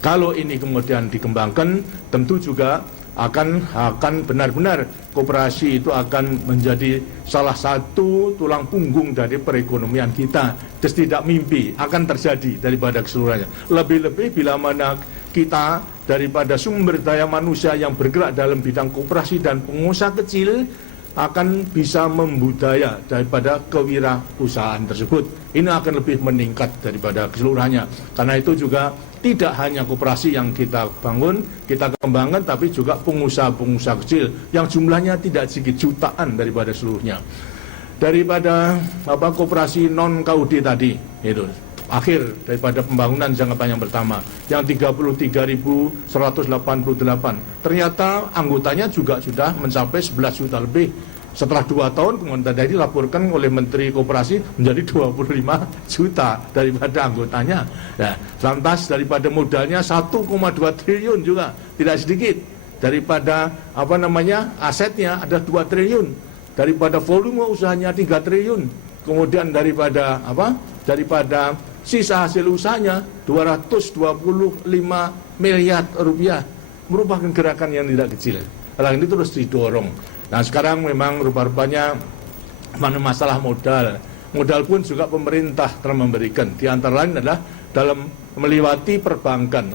Kalau ini kemudian dikembangkan, tentu juga akan benar-benar koperasi itu akan menjadi salah satu tulang punggung dari perekonomian kita. Terus tidak mimpi akan terjadi daripada keseluruhannya. Lebih-lebih bila mana kita daripada sumber daya manusia yang bergerak dalam bidang koperasi dan pengusaha kecil akan bisa membudaya daripada kewirausahaan tersebut. Ini akan lebih meningkat daripada keseluruhannya. Karena itu juga tidak hanya koperasi yang kita bangun, kita kembangkan, tapi juga pengusaha-pengusaha kecil yang jumlahnya tidak sedikit, jutaan daripada seluruhnya. Daripada koperasi non KUD tadi, itu akhir daripada pembangunan jangka panjang pertama yang 33.188, ternyata anggotanya juga sudah mencapai 11 juta lebih. Setelah 2 tahun kemudian tadi dilaporkan oleh Menteri Koperasi menjadi 25 juta daripada anggotanya. Nah, lantas daripada modalnya 1,2 triliun juga tidak sedikit. Daripada asetnya ada 2 triliun. Daripada volume usahanya 3 triliun. Kemudian daripada sisa hasil usahanya 225 miliar rupiah. Merupakan gerakan yang tidak kecil. Hal ini terus didorong. Nah, sekarang memang rupa-rupanya masalah modal. Modal pun juga pemerintah telah memberikan. Di antara lain adalah dalam melewati perbankan,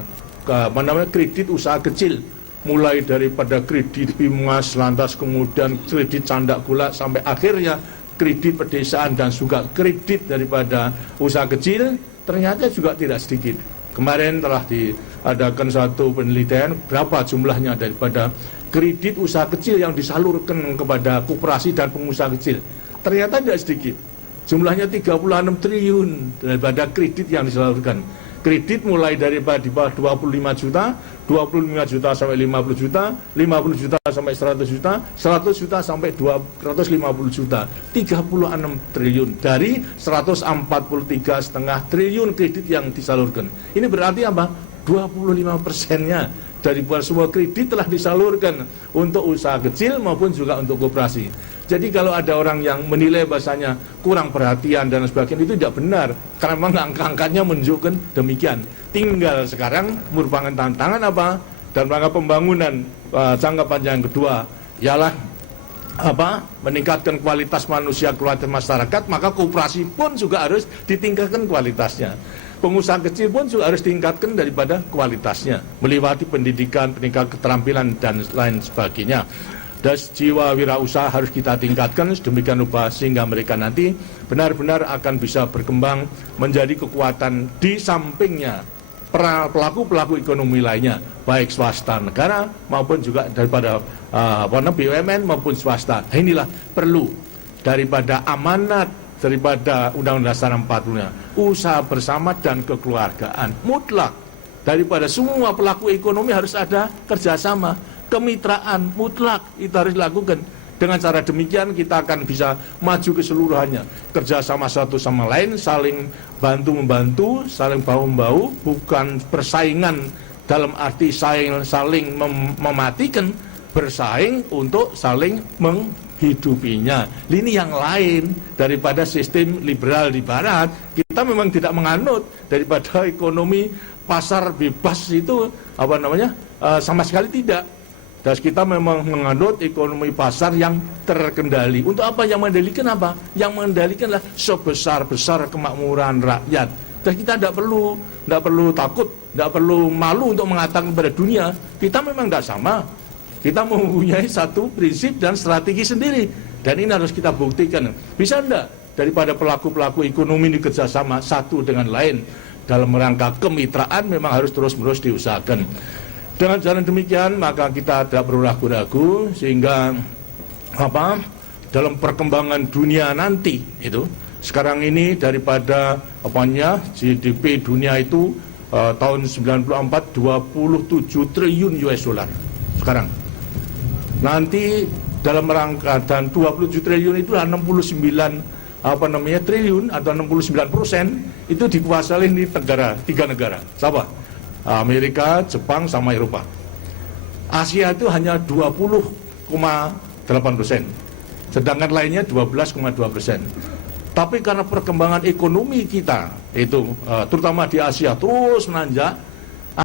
kredit usaha kecil, mulai daripada kredit Bimas, lantas kemudian kredit Candak Gula, sampai akhirnya kredit pedesaan dan juga kredit daripada usaha kecil, ternyata juga tidak sedikit. Kemarin telah diadakan satu penelitian berapa jumlahnya daripada kredit usaha kecil yang disalurkan kepada koperasi dan pengusaha kecil. Ternyata tidak sedikit. Jumlahnya 36 triliun daripada kredit yang disalurkan. Kredit mulai daripada di bawah 25 juta, 25 juta sampai 50 juta, 50 juta sampai 100 juta, 100 juta sampai 250 juta. 36 triliun dari 143,5 triliun kredit yang disalurkan. Ini berarti apa? 25%-nya dari semua kredit telah disalurkan untuk usaha kecil maupun juga untuk koperasi. Jadi kalau ada orang yang menilai bahasanya kurang perhatian dan sebagainya, itu tidak benar. Karena memang angka-angkanya menunjukkan demikian. Tinggal sekarang merupakan tantangan apa? Dan rangka pembangunan jangka panjang yang kedua ialah meningkatkan kualitas manusia, kualitas masyarakat, maka koperasi pun juga harus ditingkatkan kualitasnya. Pengusaha kecil pun juga harus ditingkatkan daripada kualitasnya, melewati pendidikan, peningkatan keterampilan dan lain sebagainya. Dan jiwa wirausaha harus kita tingkatkan sedemikian rupa sehingga mereka nanti benar-benar akan bisa berkembang menjadi kekuatan di sampingnya pelaku-pelaku ekonomi lainnya, baik swasta negara maupun juga daripada BUMN maupun swasta. Inilah perlu daripada amanat daripada Undang-Undang Dasar 40-nya, usaha bersama dan kekeluargaan mutlak. Daripada semua pelaku ekonomi harus ada kerjasama, kemitraan mutlak itu harus dilakukan. Dengan cara demikian kita akan bisa maju keseluruhannya, kerjasama satu sama lain, saling bantu-membantu, saling bahu-membahu, bukan persaingan dalam arti saling mematikan, bersaing untuk saling menghidupinya. Ini yang lain daripada sistem liberal di barat. Kita memang tidak menganut daripada ekonomi pasar bebas itu sama sekali tidak. Dan kita memang menganut ekonomi pasar yang terkendali. Untuk apa yang mengendalikan apa? Yang mengendalikanlah sebesar-besar kemakmuran rakyat. Dan kita tidak perlu takut, tidak perlu malu untuk mengatakan kepada dunia, kita memang tidak sama. Kita mempunyai satu prinsip dan strategi sendiri. Dan ini harus kita buktikan. Bisa enggak daripada pelaku-pelaku ekonomi ini kerjasama satu dengan lain dalam rangka kemitraan memang harus terus-menerus diusahakan. Dengan jalan demikian maka kita tidak perlu ragu-ragu sehingga dalam perkembangan dunia nanti itu sekarang ini daripada GDP dunia itu tahun 94 27 triliun US dollar sekarang. Nanti dalam rangka dan 27 triliun itu 69 triliun atau 69% itu dikuasai di tiga negara. Siapa? Amerika, Jepang, sama Eropa. Asia itu hanya 20,8%, sedangkan lainnya 12,2%. Tapi karena perkembangan ekonomi kita itu terutama di Asia terus menanjak,